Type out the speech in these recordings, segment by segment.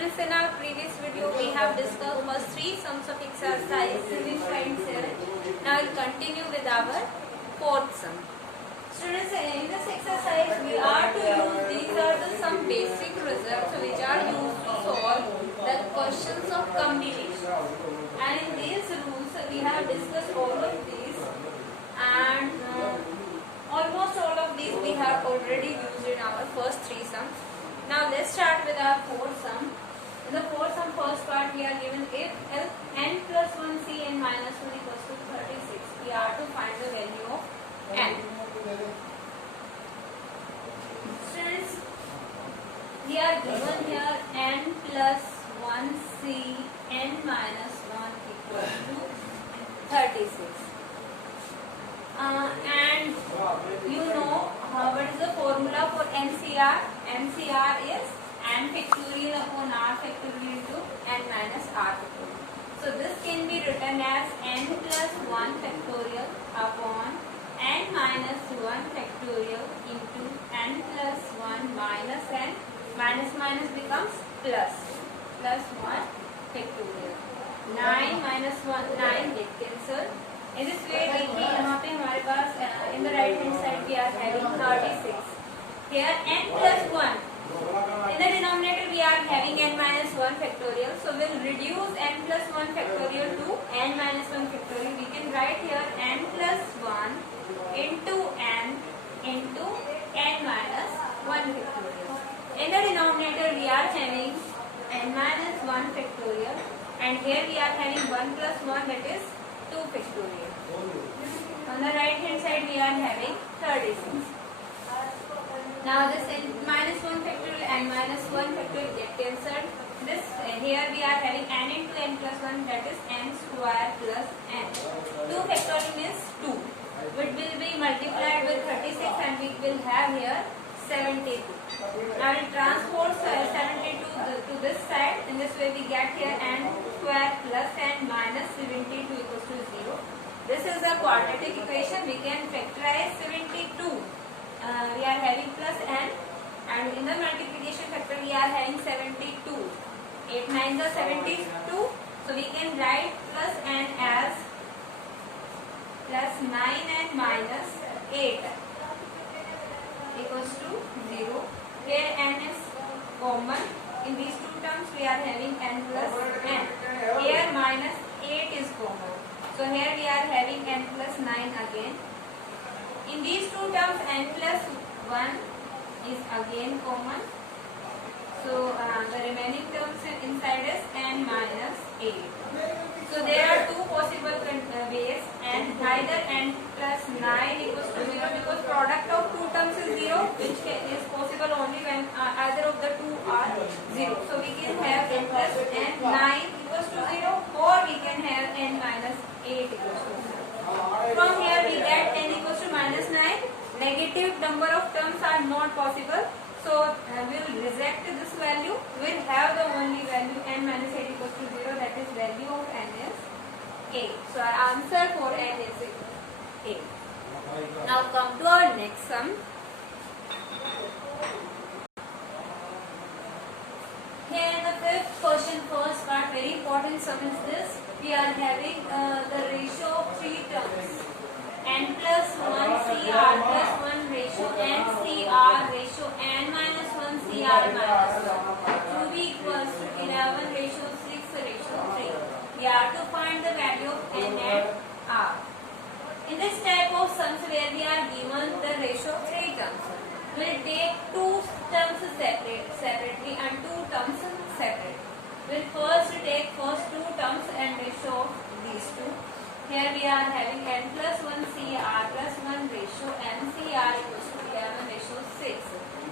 Students, in our previous video we have discussed first three sums of exercise 7.7. Now we'll continue with our fourth sum. Students, in this exercise we are to use these are the some basic results which are used to solve the questions of combination. And in these rules we have discussed all of these, and almost all of these we have already used in our first three sums. Now let's start with our fourth sum. In the fourth sum first part we are given if n plus 1 c n minus 1 equals to 36. We are to find the value of n. Students, we are given here n plus 1 c n minus 1 equals to 36. And you know what is the formula for NCR? NCR is n factorial upon r factorial into n minus r factorial. So this can be written as n plus 1 factorial upon n minus 1 factorial into n plus 1 minus n. Minus minus becomes plus. Plus 1 factorial. 9 minus 1, 9 get cancelled. In this way देखिए यहाँ पे हमारे पास in the right hand side we are having 36. Here n plus 1. In the denominator we are having n minus 1 factorial. So we will reduce n plus 1 factorial to n minus 1 factorial. We can write here n plus 1 into n minus 1 factorial. In the denominator we are having n minus 1 factorial, and here we are having 1 plus 1, that is 2 factorial. On the right hand side we are having 36. Now this n minus 1 factorial and minus 1 factorial get cancelled. This here we are having n into n plus 1, that is n square plus n. 2 factorial means 2, which will be multiplied with 36 and we will have here 72. Now we transpose 72 to this side. In this way we get here n square plus n minus 72 equals to 0. This is a quadratic equation. We can factorize 72. We are having plus n, and in the multiplication factor we are having 72. 8 9 is 72. So we can write plus n as plus 9 and minus 8 equals to 0. Here n is common. In these two terms we are having n plus n. Here minus 8 is common. So here we are having n plus 9 again. In these two terms n plus 1 is again common. So the remaining terms inside is n minus 8. So there are two possible ways, and either n plus 9 equals to 0, because product of two terms is 0, which is possible only when either of the two are 0. So we can have n plus n 9 equals to 0, or we can have n minus 8 equals to 0. From here we get n equals to minus 9. Negative number of terms are not possible. So we will reject this value. We will have the only value n minus 8 equals to 0, that is value of n is 8. So our answer for n is 8. Now come to our next sum. Here in the fifth question, first part, very important sum is this. We are having the ratio of three terms. n plus 1 cr plus 1 ratio n cr ratio n minus 1 cr minus 1 to be equals to 11 ratio 6 ratio 3. We are to find the value of n and r. In this type of sums where we are given the ratio of three terms, we will take two terms separately and two terms separately. We will first take first two terms and ratio of these two. Here we are having n plus 1 cr plus 1 ratio n cr equals to 11 ratio 6,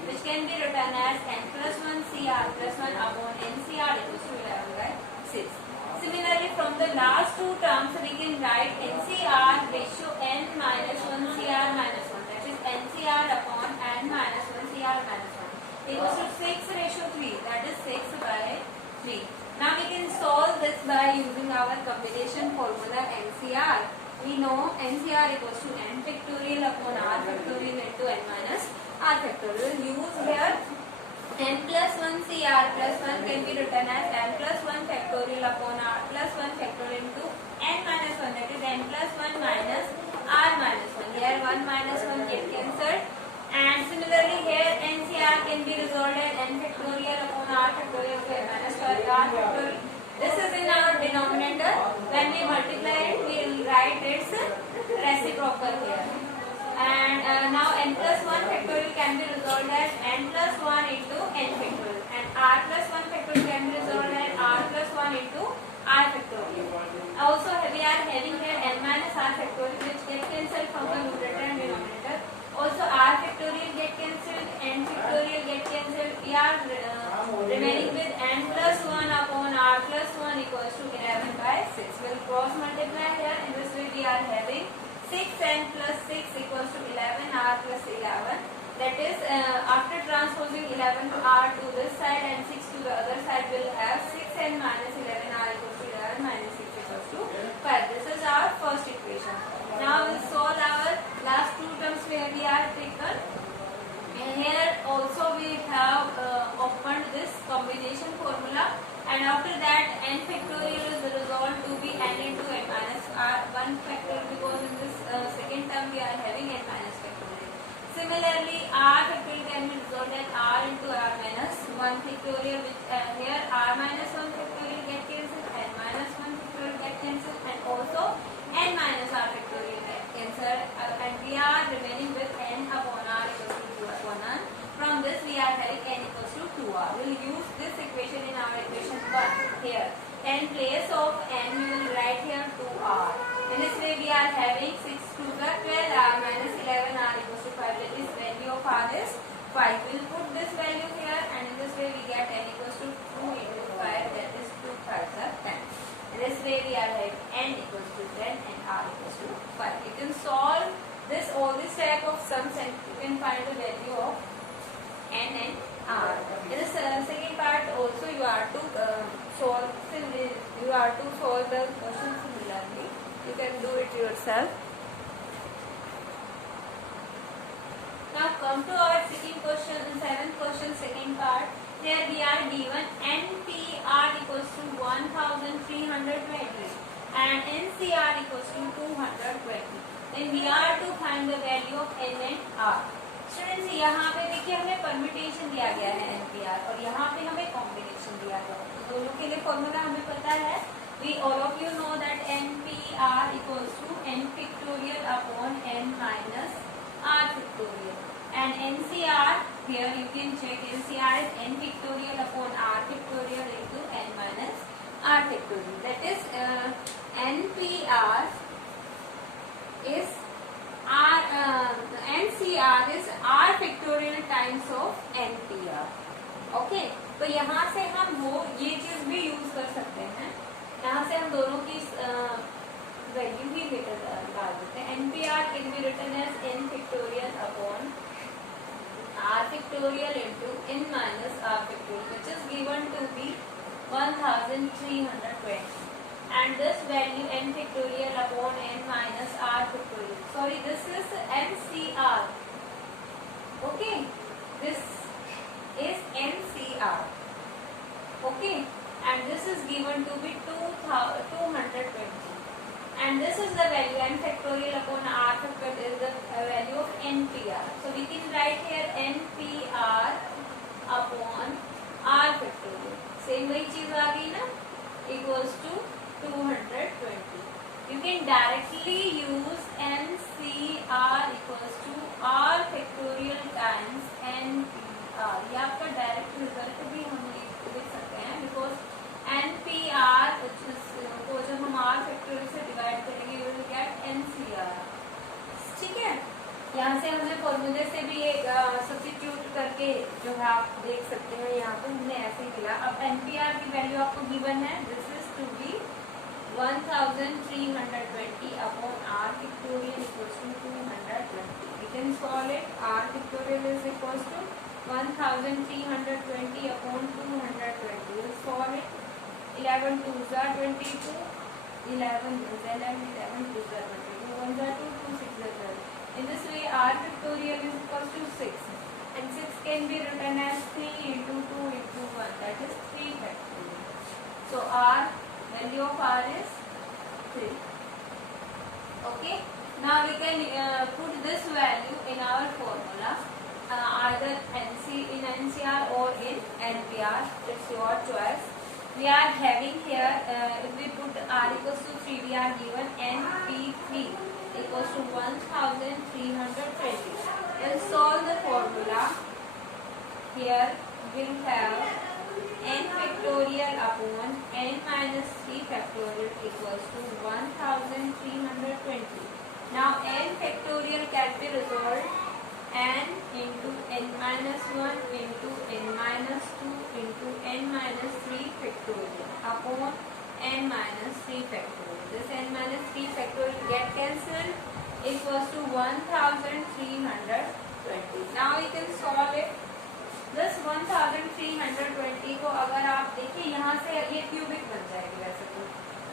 which can be written as n plus 1 cr plus 1 upon n cr equals to 11 by 6. Similarly, from the last two terms we can write NCR ratio n minus 1 cr minus 1, that is NCR upon n minus 1 cr minus 1 equals to 6 ratio 3, that is 6 by 3. Now we can solve this by using our combination formula NCR. We know NCR equals to n factorial upon r factorial into n minus r factorial. We will use here n plus 1 c r plus 1 can be written as n plus 1 factorial upon r plus 1 factorial into n minus 1, that is n plus 1 minus r minus 1. Here 1 minus 1 get cancelled, and similarly here NCR can be resolved as n factorial upon r factorial to n minus r factorial. This is in our denominator. When we multiply it, we will write its reciprocal here. And now n plus 1 factorial can be resolved as n plus 1 into n factorial, and r plus 1 factorial can be resolved as r plus 1 into r factorial. Also we are having here n minus r factorial, which get cancelled from the numerator and denominator. Also r factorial get cancelled, n factorial get cancelled. We are remaining with n plus 1 upon r plus 1 equals to 11 by 6. We will cross multiply here. In this way we are having 6n plus 6 equals to 11r plus 11. That is, after transposing 11 to r to this side and 6 to the other side, we will have 6n minus 11r equals to 11 minus 6 equals to 5. This is our first equation. Now we will solve our last two terms where we are taken. And here also we have opened this combination formula, and after that n factorial is resolved to be n into n minus r 1 factorial, because in this second term we are having n minus factorial. Similarly, r factorial can be resolved as r into r minus 1 factorial, which here r minus 1 factorial get cancelled, n minus 1 factorial get cancelled, and also n minus r factorial get cancelled, and we are remaining with n upon r equals to 2 upon n. From this we are having n equals to 2r. We will use this equation in our equation 1 here. In place of n we will write here 2r. In this way we are having 6 to the 12r minus 11r equals to 5. That is value of r is 5. We will put this value here, and in this way we get n equals to 2 into 5. That is 2 5s are 10. In this way we are having n equals to 10 and r equals to 5. You can solve all this type of sums, and you can find the value of n and r. In the second part also you are to solve the question similarly. You can do it yourself. Now come to our second question, seventh question, second part. Here we are given NPR equals to 1320 and NCR equals to 220. Then we are to find the value of n and r. Students, यहाँ पे देखिए हमें permutation दिया गया है NPR, और यहाँ पे हमें कॉम्बिनेशन दिया गया है. दोनों के लिए फॉर्मूला हमें पता है. We all of you know that NPR equals to n factorial upon n minus r factorial, and NCR, here you can check, NCR is n factorial upon r factorial into n minus r factorial. That is, NPR is NCR is r factorial times of NPR. Okay, तो यहाँ से हम ये चीज भी use कर सकते हैं. यहाँ से हम दोनों की वैल्यू भी निकाल देते हैं. NPR can be written as n factorial upon r factorial into n minus r factorial, which is given to be 1320. And this value n factorial upon n minus r factorial. Sorry, this is NCR. Okay, this is NCR. Okay, and this is given to be 220. And this is the value n factorial upon r factorial is the value of NPR. So we can write here NPR upon r factorial. Same वही चीज आ गई ना, equals to 220. You can directly use NCR equals to r factorial times NPR. ये आपका direct result भी हम लिख सकते हैं, बिकॉज NPR को जब हम r factorial से डिवाइड करेंगे we will get NCR. ठीक है, यहाँ से हमने फॉर्मूले से भी एक सब्स्टिट्यूट करके जो है आप देख सकते हैं. यहाँ पे हमने ऐसे ही दिया. अब NPR की वैल्यू आपको गिवन है. This is to be 1320 upon r factorial equals to 220. We can solve it. R factorial is equals to 1320 upon 220. We will solve it. 11 2s are 22. 11 is 11. 11 2s are 22. 1s are 2. 2 6s are 12. In this way, r factorial is equals to 6. And 6 can be written as 3 into So R, value of R is 3. Okay. Now we can put this value in our formula, either in NCR or in NPR. It's your choice. We are having here, if we put R equals to 3, we are given NP3 equals to 1320. Then solve the formula. Here we'll have n factorial upon n minus 3 factorial equals to 1320. Now n factorial can be resolved n into n minus 1 into n minus 2 into n minus 3 factorial upon n minus 3 factorial. This n minus 3 factorial get cancelled equals to 1320. Now we can solve it. This 1320 को अगर आप देखिए यहाँ से ये cubic बन जाएगी। वैसे तो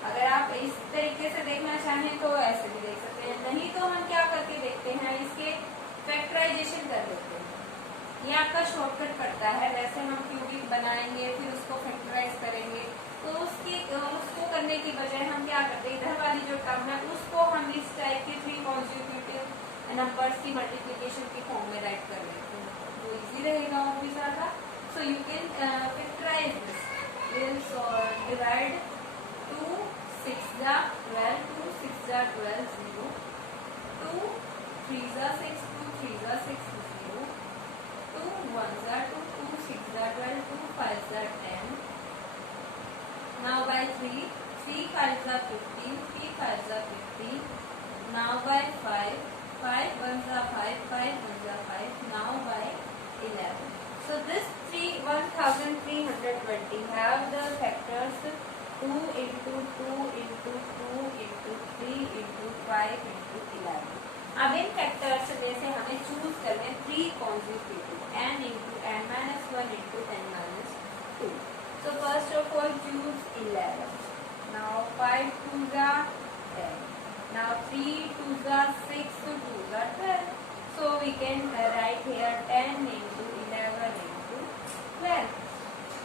अगर आप इस तरीके से देखना चाहें तो ऐसे भी देख सकते हैं, नहीं तो हम क्या करके देखते हैं, इसके फैक्टराइजेशन कर देते हैं। ये आपका शॉर्टकट पड़ता है। वैसे हम क्यूबिक बनाएंगे फिर उसको फैक्टराइज करेंगे, तो उसको करने की बजाय हम क्या करते हैं, इधर वाली जो टर्म है उसको हम इस टाइप की 3 कॉन्जिक्यूटिव नंबर्स की मल्टीप्लिकेशन की फॉर्म में राइट कर लेते हैं, तो इजी रहेगा और भी ज्यादा। So you can factorise this. Will divide 2 6 जा 12, 2 6 जा 12, 0, 2 3 जा 6, 2 3 जा 6, 0, 2 1 जा 2, 2 6 जा 12, 2 5 जा 10. Now by 3, 3 5 जा 15, 3 5 जा 15. Now by 5, 5 1 जा 5, 5 1 जा 5. Now by 11. So this 1320 have the factors 2 into 2 into 2 into 3 into 5 into 11. अब इन फैक्टर्स में से हमें चूज करने 3 consecutive n into n minus 1 into n minus 2. So first of all choose 11. Now 5 2 जा 10. Now 3 2 जा 6, 2 जा 12. So we can write here 10 into 11 into 12.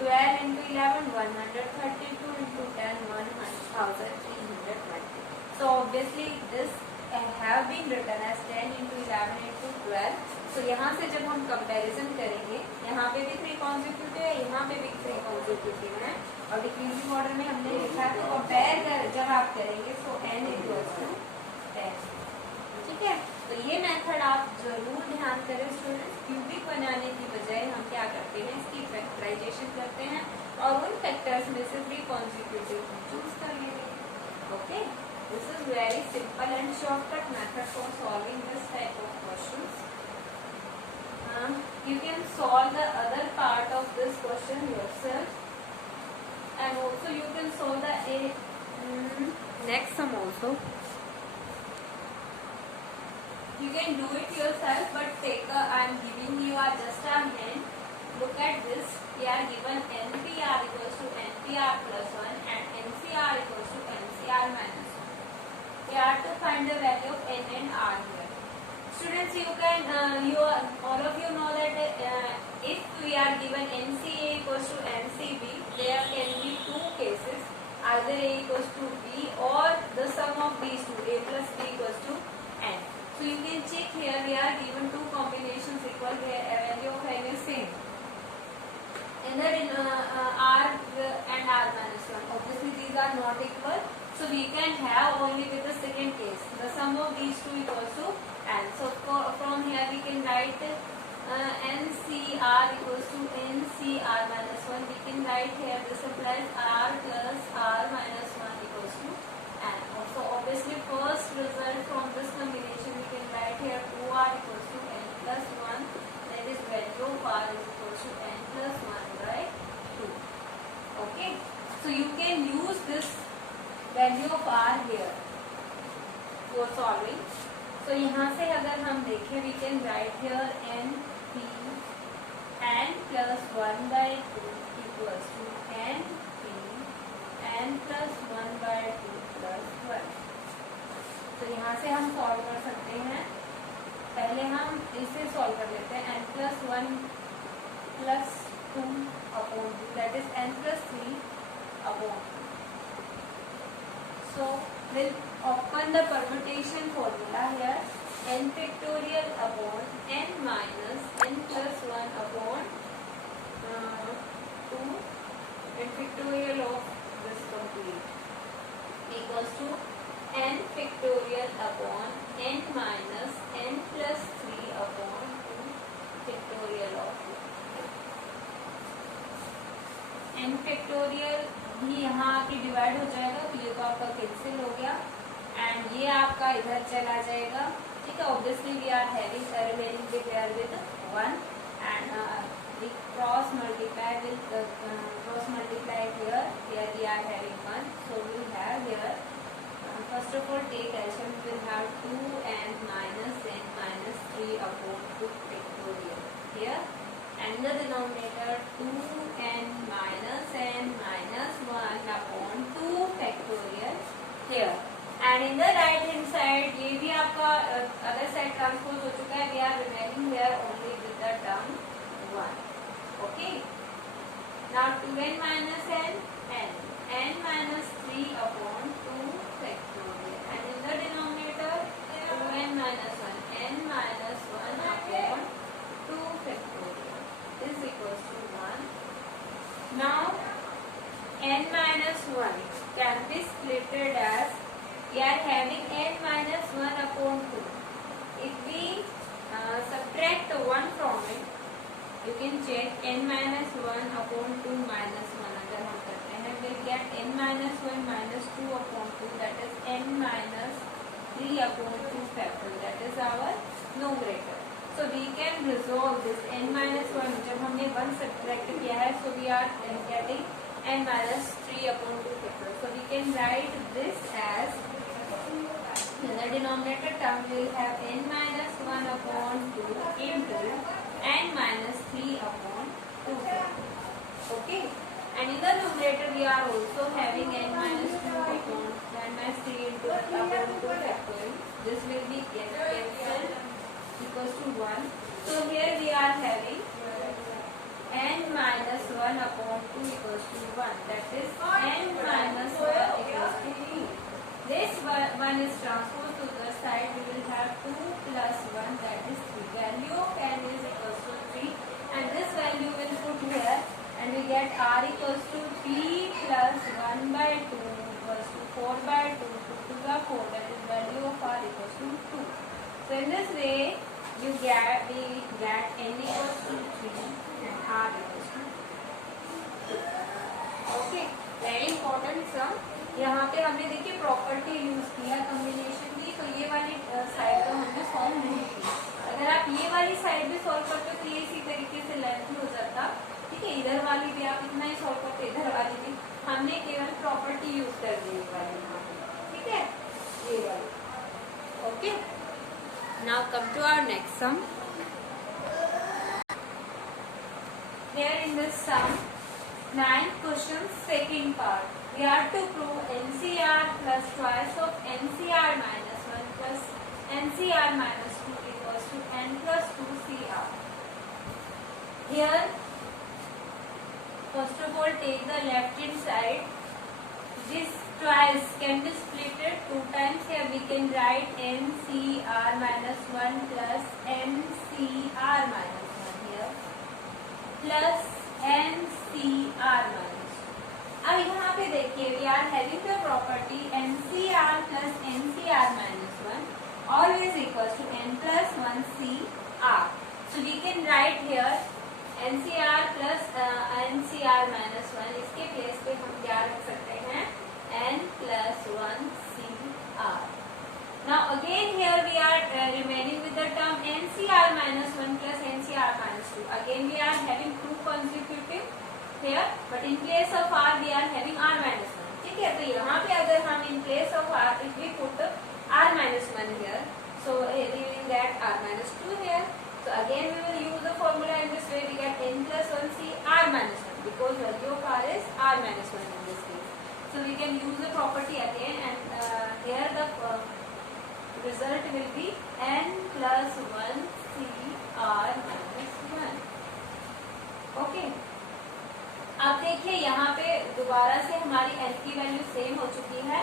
12 into 11 132 into 10 1320. So obviously this have been written as 10 into 11 into 12. So यहाँ से जब हम comparison करेंगे, यहाँ पे भी 3 कॉन्जिक्यूटिव है, यहाँ पे भी 3 कॉन्जिक्यूटिव है, और डिक्रीजिंग ऑर्डर में हमने लिखा है, तो कंपेयर जब आप करेंगे तो n इक्वल्स टू 10. ठीक है, तो ये मेथड आप जरूर ध्यान करें स्टूडेंट्स। क्यूबिक बनाने की बजाय हम क्या करते हैं, इसकी फैक्टराइजेशन करते हैं और उन फैक्टर्स में से 3 कॉन्जिक्यूटिव चूज कर लेंगे. Okay, this is very simple and shortcut method for solving this type of questions. You can solve the other part of this question yourself, and also you can solve the next sum also. You can do it yourself, but I am giving you just a hint. Look at this. We are given NPR equals to NPR plus 1 and NCR equals to NCR minus 1. We are to find the value of n and r here. Students, you can all of you know that if we are given NCA equals to NCB, there can be 2 cases, either A equals to B or the sum of these two, A plus B equals to N. So you can check here, we are given 2 combinations equal, where value of n is same. And then in r and r minus 1, obviously these are not equal, so we can have only with the second case, the sum of these two equals to n. So from here we can write NCR equals to NCR minus 1. We can write here this implies r plus r minus 1 equals to n. So obviously first result from this combination we can write here 2r equals to n plus 1. That is value of r is equals to n plus 1 by 2. Okay. So you can use this value of r here for solving. So यहाँ से अगर हम देखें, we can write here n p n plus 1 by 2 equals to n p n plus 1 by 2 plus 1. तो यहाँ से हम solve कर सकते हैं. पहले हम इसे सॉल्व कर लेते हैं. n plus 1 plus 2 upon 2, that is n plus 3 upon 2. So we'll open the permutation formula here. N factorial upon n minus n plus 1 upon 2 n factorial of this complete equals to n factorial upon n minus n plus 3 upon 2 factorial of n factorial भी यहाँ आके divide हो जाएगा, तो ये तो आपका cancel हो गया एंड ये आपका इधर चला जाएगा. ठीक है, obviously we are having remaining the pair with 1 and we cross multiply here we are having 1, so we have here first of all take LCM, we will have 2n minus n minus 3 upon 2 factorial here, and in the denominator 2n minus n minus 1 upon 2 factorial here, and in the right hand side ये भी आपका other side transpose हो चुका है. we are remaining here only with the term 1. okay, now 2n minus n n minus 3 upon 2 factorial, and in the denominator 2n minus 1 n minus 1 upon 2 factorial is equals to 1. Now n minus 1 can be splitted as we are having n minus 1 upon 2. If we subtract 1 from it, you can check n minus 1 upon 2 minus 1 अगर हम करते हैं, we'll get n minus 1 minus 2 upon 2, that is n minus 3 upon 2 factorial, that is our numerator. So we can resolve this n minus 1, जब हमने 1 subtract किया है, so we are getting n minus 3 upon 2 factorial. So we can write this as, in the denominator term we will have n minus 1 upon 2 into n minus 3 upon 2 factorial. Okay, and in the numerator we are also having n minus 2 upon n minus 3 into upon 2 factorial. This will be cancelled equals to 1. So here we are having n minus 1 upon 2 equals to 1, that is n minus 1 equals to 2. This one is transposed to the side, we will have 2 plus 1, that is 3. Value of n is equals to 3, and this value will put here, and we get r equals to 3 plus 1 by 2 equals to 4 by 2 to the 4, that is value of r equals to 2. So in this way we get n equals to 3 and r equals to 2. Okay, very important sum. यहाँ पे हमने देखिए property use किया, combination दी, तो ये वाली side तो हमने सॉल्व नहीं की. अगर आप ये वाली साइड भी सॉल्व करते तो ये इसी तरीके से लेंथ हो जाता. ठीक है, इधर वाली भी आप इतना ही सॉल्व करते, इधर वाली भी हमने केवल प्रॉपर्टी यूज कर दी वाली यहाँ पे. ठीक है, ये वाली. Okay, now come to our next sum. Here in this sum, 9 questions, second part. We are to prove NCR plus twice of NCR minus 1 plus NCR minus 2 equals to n plus 2 CR. Here, first of all, take the left hand side. This twice can be splitted 2 times. Here we can write NCR minus 1 plus NCR minus 1 here plus NCR minus 2. अब यहाँ पे देखिए we are having the property NCR plus NCR minus 1 always equals to n plus 1 CR. So we can write here NCR plus NCR minus 1. इसके place पे हम क्या रख सकते हैं, n plus 1 CR. Now again here we are remaining with the term NCR minus 1 plus NCR minus 2. Again we are having 2 consecutive here, but in place of r we are having r minus 1. ठीक है, तो यहाँ पे अगर हम in place of r if we put r minus 1 here, so we will get r minus 2 here. So again we will use the formula in this way. We get n plus 1 c r minus 1 because value of r is r minus 1 in this case. So we can use the property again, and here the result will be n plus 1 c r minus 1. Okay. अब देखिए यहाँ पे दोबारा से हमारी n की value same हो चुकी है,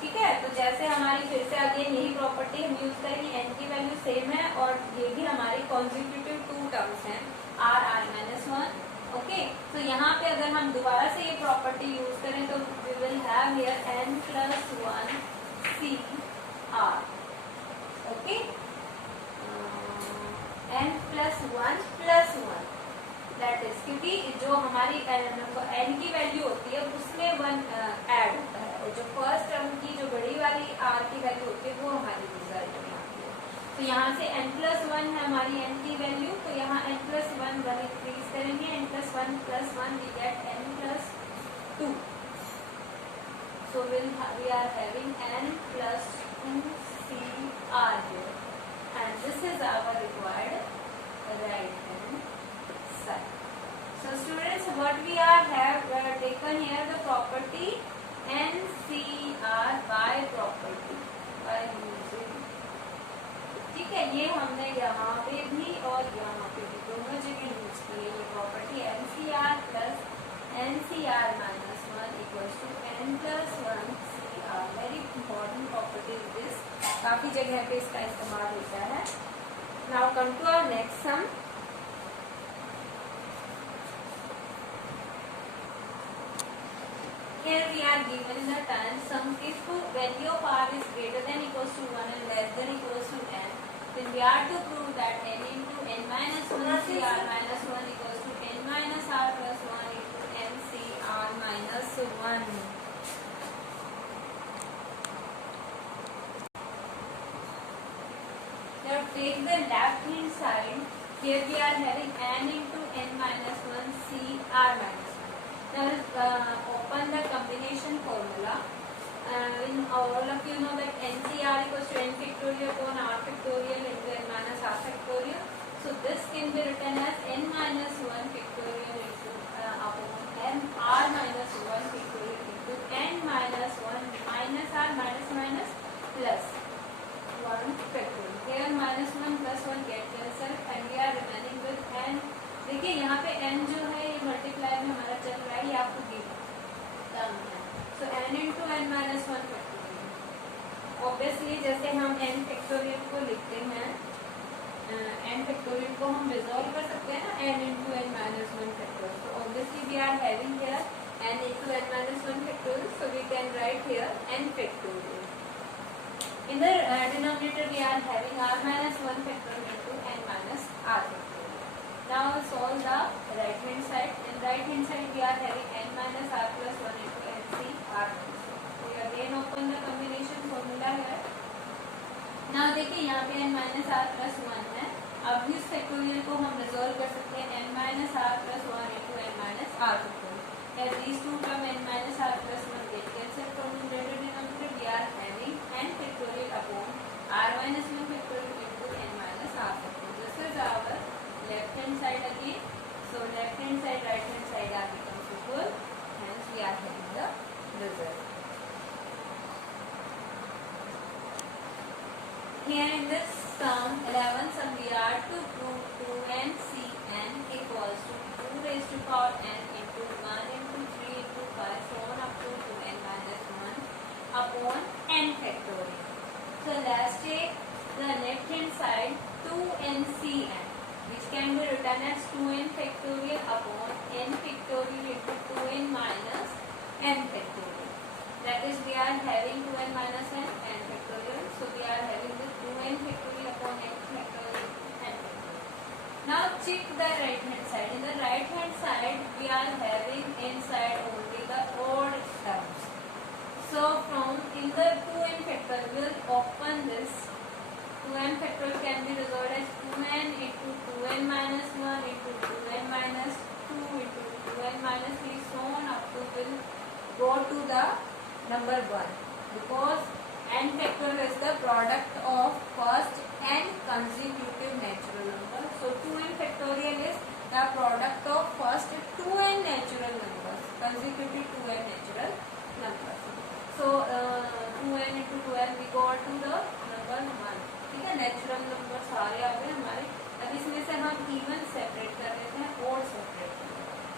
ठीक है। तो जैसे हमारी फिर से अगेन यही प्रॉपर्टी हम यूज करेंगे, n की वैल्यू सेम है और ये भी हमारी कॉन्जिक्यूटिव 2 टर्म्स हैं r1। ओके, तो यहाँ पे अगर हम दोबारा से ये प्रॉपर्टी यूज करें तो we will have here n plus 1 c r। Okay, n plus 1 plus 1 that is, क्योंकि जो हमारी n की वैल्यू होती है उसमें 1 ऐड होता है और जो फर्स्ट टर्म की जो बड़ी वाली r की वैल्यू होती है वो हमारी रिजल्ट में आती है। तो यहाँ से n प्लस 1 है हमारी n की वैल्यू, तो यहाँ n प्लस 1 इंक्रीज करेंगे, n plus 1 we get n plus 2। So we are having n plus 2 c r here and this is our required right hand side. So students, what we have taken here the property NCR by property by using, ठीक है। ये हमने यहाँ पे भी और यहाँ पे भी दोनों जगह यूज की है ये property NCR plus NCR minus 1 equals to n plus 1 CR। Very important property is this, काफी जगह पे इसका इस्तेमाल होता है। Now come to our next sum. Here we are given the time sum if value of r is greater than equals to 1 and less than equals to n, then we are to prove that n into n minus 1 cr minus 1 equals to n minus r plus 1 into n cr minus 1. Now take the left hand side. Here we are having n into n minus 1 cr minus 1. Now open the combination formula. In all of you know that NCR equals to n factorial upon r factorial into n minus r factorial. So this can be written as n minus 1 factorial into upon n r minus 1 factorial into n minus 1 minus r minus minus plus 1 factorial. Here minus 1 plus 1 get cancelled and we are remaining with n. देखिए यहाँ पे n जो है ये multiply में हमारा चल रहा है, ये आपको गिवन टर्म है। So n into n minus 1 factorial. Obviously जैसे हम n फैक्टोरियल को लिखते हैं, n फैक्टोरियल को हम रिजॉल्व कर सकते हैं ना n into n minus 1 factorial. तो obviously we are having here n into n minus 1 factorial, so we can write here n factorial. In the denominator we are having r minus 1 factorial into n minus r factorial. Now solve the right hand side. In right hand side we are having n minus r plus 1 into n c r minus 1. So we again open the combination formula here. Now देखिए यहाँ पे n minus r plus 1 है। अब इस factorial को हम resolve कर सकते हैं n minus r plus 1 into n minus r factorial. Here these two term n minus r plus 1 get cancelled from the numerator denominator. We are having n factorial upon r minus 1 factorial into n minus r factorial. This is our left hand side again. So left hand side, right hand side are become equal. Hence we are having the result. Here in this sum 11 sum we are to prove 2n cn equals to 2 raised to power n into 1 into 3 into 5 so on up to 2n minus 1 upon n factorial. So let's take the left hand side 2n cn, which can be written as 2n factorial upon n factorial into 2n minus n factorial. That is we are having 2n minus n factorial. So we are having the 2n factorial upon n factorial n factorial. Now check the right hand side. In the right hand side we are having inside only the odd terms. So from in the 2n factorial we will open this. 2n factorial can be resolved as 2n into 2n minus 1 into 2n minus 2 into 2n minus 3 so on up to will go to the number 1, because n factorial is the product of first n consecutive natural numbers. So 2n factorial is the product of first 2n natural numbers, consecutive 2n natural numbers. So 2n into 2n we go to the number 1. ठीक है, natural number सारे आ गए हमारे। अब इसमें से हम even separate कर देते हैं, ओड सेपरेट कर देते हैं।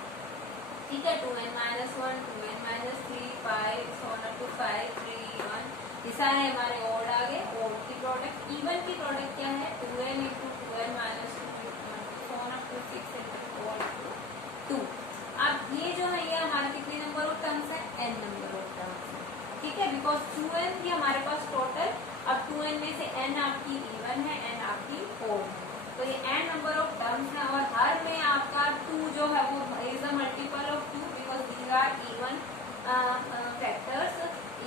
ठीक ठीक है, 2n-1, 2n-3, 5 so on up to 5, 3, 1 ये सारे हमारे ओड आ गए। ओड की प्रोडक्ट, इवन की प्रोडक्ट क्या है 2n into 2n-2 so on up to 6 into odd 2। अब ये जो है ये हमारे कितने नंबर ऑफ टर्म्स है, n नंबर ऑफ टर्म्स है, ठीक है, बिकॉज 2n थी हमारे पास टोटल, अब 2n में से n आपकी इवन है, n आपकी ओड है, तो ये n नंबर ऑफ टर्म्स है और हर में आपका 2 जो है वो is a multiple of 2 because these are even factors,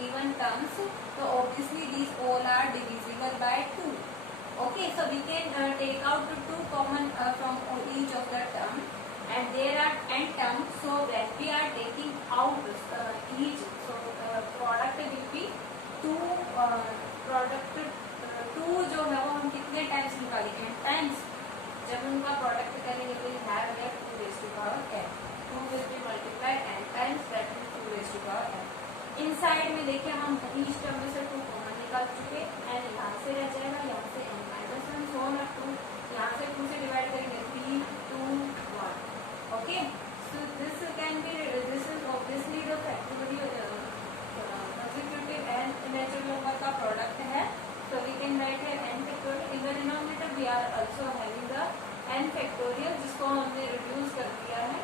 even terms, so obviously these all are divisible by 2. Okay, so we can take out the 2 common from each of the term, and there are n terms, so when we are taking out each, so product will be 2 product 2 जो है वो हम कितने times निकालेंगे, n times, जब उनका product करेंगे तो have left 2 raised to power n, 2 will be multiplied n times, that is 2 raised to power n। In side में देखिए हम ईच टर्म में से 2 कॉमन निकाल चुके, एन यहाँ से रह जाएगा, यहाँ से n-1 so on up to, यहाँ से 2 से डिवाइड करेंगे 3, 2, 1। Okay, so this can be, this is obviously the factorial consecutive and natural number का प्रोडक्ट है, so we can write here n factorial, in the denominator we are also having the n factorial जिसको हमने reduce कर दिया है,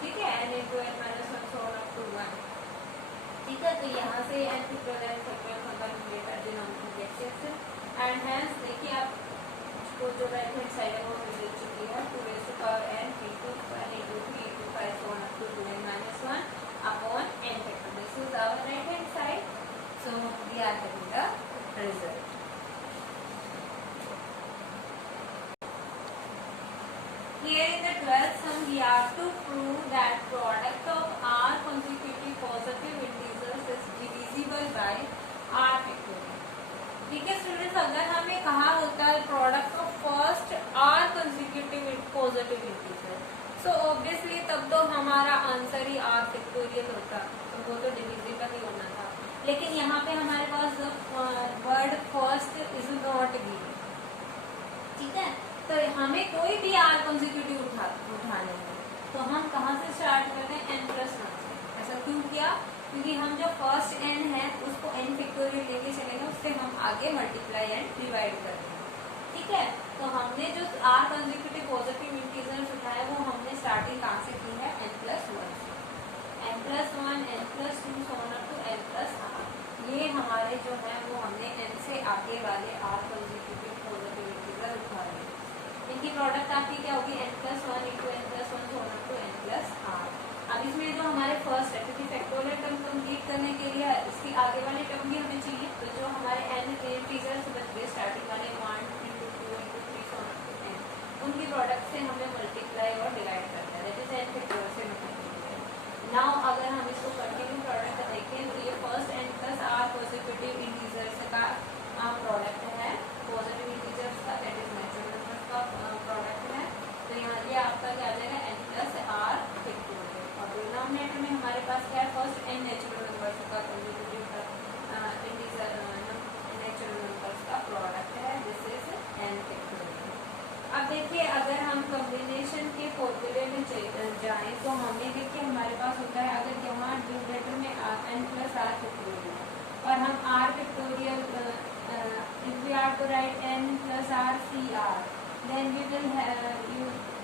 ठीक है, n into n-1 so on up to 1, ठीक है, तो यहाँ से n factorial कंबाइन लेकर डिनोमिनेटर एंड हेंस देखिए आप को जो राइट हैंड साइड है वो मिल चुकी है 2 raised to power n into 1 into 3 into 5 so on up to 2n-1 upon n factorial, this is our right hand side, so we are having the result। Here in the 12th sum we have to prove that product of r consecutive positive integers is divisible by r factorial। ठीक है students, अगर हमें कहा होता है product of first r consecutive positive integer, so obviously तब तो हमारा आंसर ही r factorial होता, तो वो तो डिविजिबल ही होना था, लेकिन यहाँ पे हमारे पास word first is not given, ठीक है, तो हमें कोई भी r कंसेक्यूटिव उठाने हैं तो हम कहाँ से स्टार्ट करते हैं, n+1 से। ऐसा क्यों किया, क्योंकि हम जो फर्स्ट n है उसको n फैक्टोरियल लेके चलेंगे, उससे हम आगे मल्टीप्लाई एंड डिवाइड करते हैं, ठीक है, तो हमने जो r कंसेक्यूटिव पॉजिटिव इंटीजर्स उठाए वो हमने स्टार्टिंग कहाँ से की है, n+1 से, n+1 n+2 so on up to n+r, ये हमारे जो है वो हमने n से आगे वाले r कंसेक्यूटिव पॉजिटिव इंटीजर उठा रहे हैं, इनकी प्रोडक्ट आपकी क्या होगी, n+1 into n+1 so on up to n+r। अब इसमें जो हमारे फर्स्ट है, क्योंकि फैक्टोरियल टर्म कंप्लीट करने के लिए इसकी आगे वाले टर्म भी हमें चाहिए, तो जो हमारे n इंटीजर्स बच गए स्टार्टिंग वाले 1 into 2 into 3 so on up to n, उनकी प्रोडक्ट से हमें मल्टीप्लाई और डिवाइड करना है, दैट इज n फैक्टोरियल से मल्टीप्लाई। नाउ अगर हम इसको कंटिन्यू प्रोडक्ट देखें तो ये फर्स्ट n+r पॉजिटिव इंटीजर्स का प्रोडक्ट है, पॉजिटिव इंटीजर्स का, दैट इज नेचुरल नंबर्स का प्रोडक्ट है, तो यहाँ ये आपका क्या आ जाएगा n+r फैक्टोरियल, और डिनोमिनेटर में हमारे पास क्या है, फर्स्ट n नेचुरल नंबर्स का कंसेक्यूटिव इंटीजर नेचुरल नंबर्स का प्रोडक्ट है, दिस इज n फैक्टोरियल। अब देखिए अगर हम कॉम्बिनेशन के फॉर्मूले में जाएं तो हमें देखिए हमारे पास होता है, अगर यहाँ डिनोमिनेटर में n+r फैक्टोरियल और हम r factorial if we are to write n+r cr, then we will have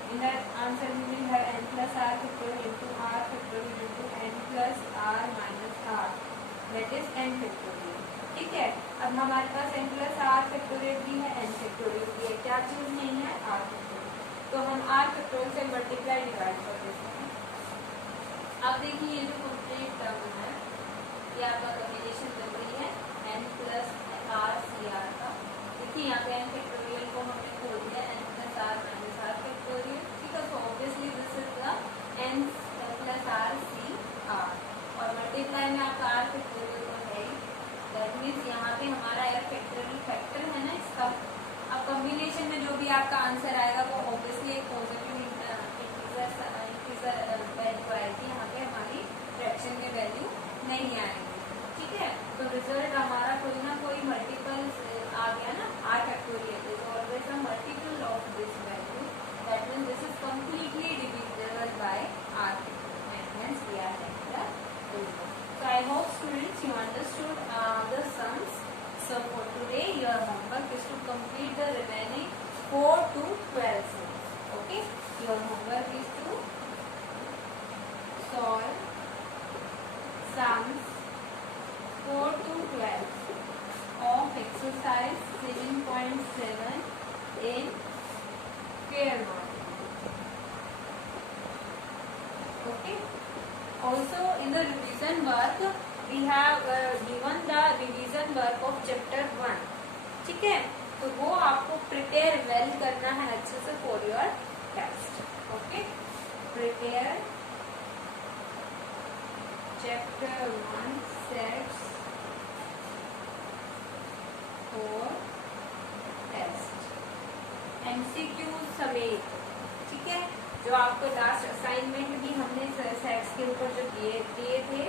in that answer we will have n+r factorial into r factorial into n+r minus r, that is n factorial, ठीक है। अब हमारे पास n+r factorial भी है, n factorial भी है, क्या चीज नहीं है, r factorial, तो हम r factorial से मल्टीप्लाई डिवाइड कर देते हैं। अब देखिए ये जो कंप्लीट टर्म है ये आपका कॉम्बिनेशन बन रही है n+r cr का, देखिए यहाँ पे n फैक्टोरियल को हमने खोल दिया n+r minus r फैक्टोरियल, ठीक है, तो obviously this is the n+r cr, और मल्टीप्लाई में आपका r फैक्टोरियल तो है ही, दैट मीन्स यहाँ पे हमारा r फैक्टोरियल फैक्टर है ना इसका। अब कॉम्बिनेशन में जो भी आपका आंसर आएगा वो ऑब्वियसली एक पॉजिटिव इंटीजर वैल्यू आएगी, यहाँ पे हमारी फ्रैक्शन के वैल्यू नहीं आएगी, ठीक है, तो रिजल्ट हमारा कोई ना कोई मल्टीपल आ गया ना, r factorial is always a multiple of this value, that means this is your homework is to solve sums 4 to 12 of exercise 7.7 in pair model. Okay. Also in the revision work we have given the revision work of chapter 1. ठीक है, तो वो आपको prepare well करना है अच्छे से for your test. Okay, prepare chapter 1 sets for test, MCQ समेत. ठीक है, जो आपको लास्ट असाइनमेंट भी हमने सेट्स के ऊपर जो दिए थे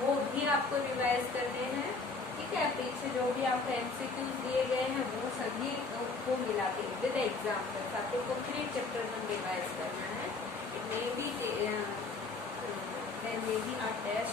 वो भी आपको रिवाइज करने हैं. ठीक है, पीछे जो भी आपको एमसीक्यूज दिए गए हैं वो सभी को मिला के विद एग्जाम्पल्स आपको कंप्लीट चैप्टर 1 रिवाइज करना है. It may be there may be a test